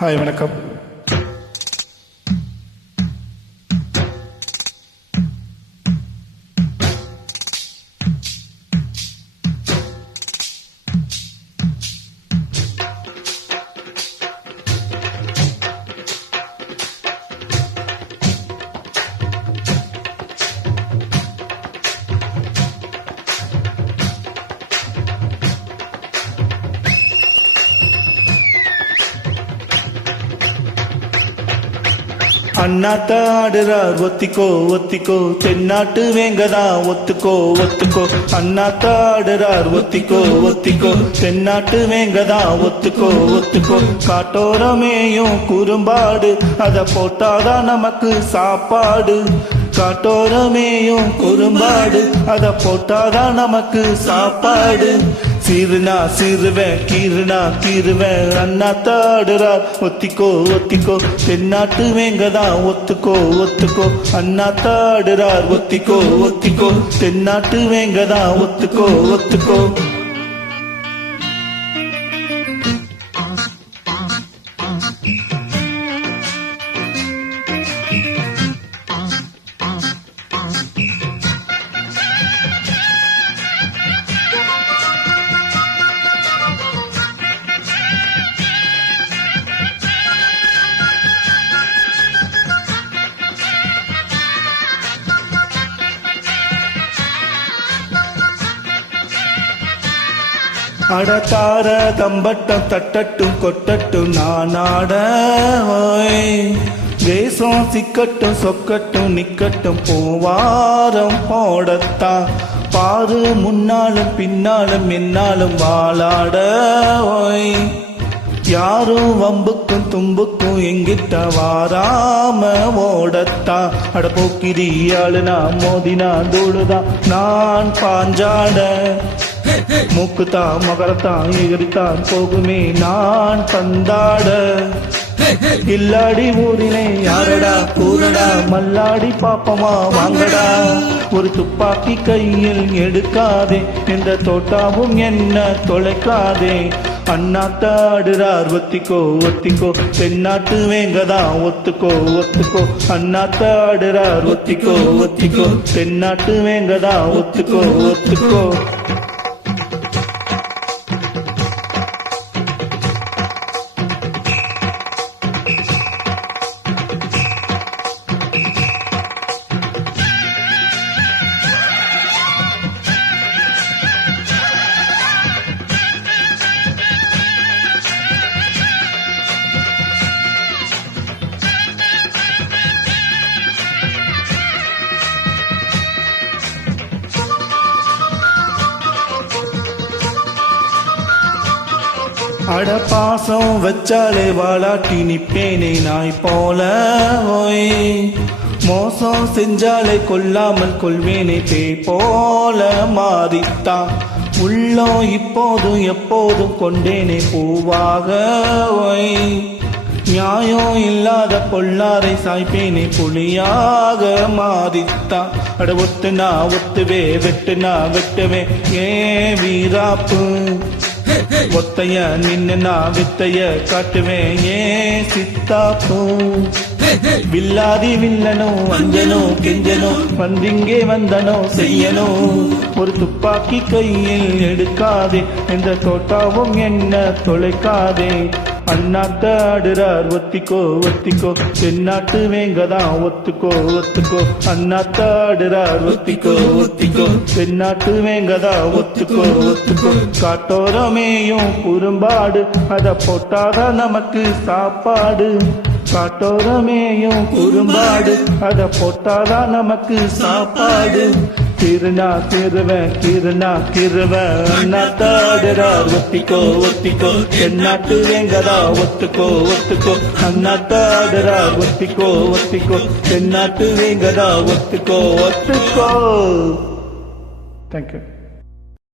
Hi வணக்கம். அண்ணாத்த ஆடுறார் ஒத்திக்கோ ஒத்திக்கோ, தென்னாட்டு வேங்கதா ஒத்துக்கோ ஒத்துக்கோ. அண்ணாத்த ஆடுறார் ஒத்திக்கோ ஒத்திக்கோ, தென்னாட்டு வேங்கதா ஒத்துக்கோ ஒத்துக்கோ. காட்டோரமேயும் குறும்பாடு, அத போட்டாதான் நமக்கு சாப்பாடு. காட்டோரமேயும் குறும்பாடு, அத போட்டாதான் நமக்கு சாப்பாடு. சீருனா சீருவேன், கீருனா கீருவேன். அண்ணாத்த ஆடுறார் ஒத்திக்கோ ஒத்திக்கோ, தென்னாட்டு வேங்கதா ஒத்துக்கோ ஒத்துக்கோ. அண்ணாத்த ஆடுறார் ஒத்திக்கோ ஒத்திக்கோ, தென்னாட்டு வேங்கதா ஒத்துக்கோ ஒத்துக்கோ. அடத்தார தம்பட்டம் தட்டட்டும் கொட்டட்டும் நானாட. தேசம் சிக்கட்டும் சொக்கட்டும் நிக்கட்டும் பூவாரம் போடத்தான். பாரு முன்னாலும் பின்னாலும் என்னாலும் வாழாட. யாரும் வம்புக்கும் தும்புக்கும் எங்கிட்ட வாராம ஓடத்தான். அட போக்கிரியாளுனா மோதினா தூளுதான் நான் பாஞ்சாட. மூக்குத்தான் மகரத்தான் எகிரித்தான் போகுமே நான் பந்தாட. இல்லாடி ஊரிலே யாரடா கூறடா, மல்லாடி பாப்பமா வாங்கடா. ஒரு துப்பாக்கி கையில் எடுக்காதே, எந்த தோட்டாவும் என்ன தொலைக்காதே. அண்ணாத்த ஆடுறார் ஒத்திக்கோ ஒத்திக்கோ, தென்னாட்டு வேங்கதா ஒத்துக்கோ ஒத்துக்கோ. அண்ணாத்த ஆடுறார் ஒத்திக்கோ ஒத்திக்கோ, தென்னாட்டு வேங்கதா ஒத்துக்கோ ஒத்துக்கோ. அட பாசம் வச்சாலே வாளாட்டி நிப்பேனே நாய் போல. மோசம் செஞ்சாலே கொல்லாமல் கொள்வேனே பேய் போல. மாறித்தான் உள்ளம் இப்போதும் எப்போதும் கொண்டேனே பூவாக. நியாயம் இல்லாத பொல்லாரை சாய்ப்பேனே புலியாக. மாறித்தான் அட ஒத்துனா ஒத்துவே, வெட்டுனா வெட்டுவே ஏன் வீராப்பு. ஒத்தைய நின்னுனா வித்தைய காட்டுவேன் ஏன் சித்தாப்பு. வில்லாதி வில்லனோ அஞ்சனோ கெஞ்சனோ வந்திங்கே வந்தனோ செய்யனோ. ஒரு துப்பாக்கி கையில் எடுக்காதே, எந்த தோட்டாவும் என்ன தொலைக்காதே. அண்ணாத்த ஆடுறார் ஒத்திக்கோ ஒத்திக்கோ, தென்னாட்டு வேங்கதா ஒத்துக்கோ ஒத்துக்கோ. அண்ணாத்த ஆடுறார் ஒத்திக்கோ ஒத்திக்கோ, தென்னாட்டு வேங்கதா ஒத்துக்கோ ஒத்துக்கோ. காட்டோரமேயும் குறும்பாடு, அத போட்டாதான் நமக்கு சாப்பாடு. காட்டோரமேயும் குறும்பாடு, அத போட்டாதான் நமக்கு சாப்பாடு. கிருனா கிருவன் கிருனா கிருவன். அண்ணாத்த ஆடுறார் ஒத்திக்கோ ஒத்திக்கோ, தென்னாட்டு வேங்கதா ஒத்துக்கோ ஒத்துக்கோ. அண்ணாத்த ஆடுறார் ஒத்திக்கோ ஒத்திக்கோ, தென்னாட்டு வேங்கதா ஒத்துக்கோ ஒத்துக்கோ. தேங்க்யூ.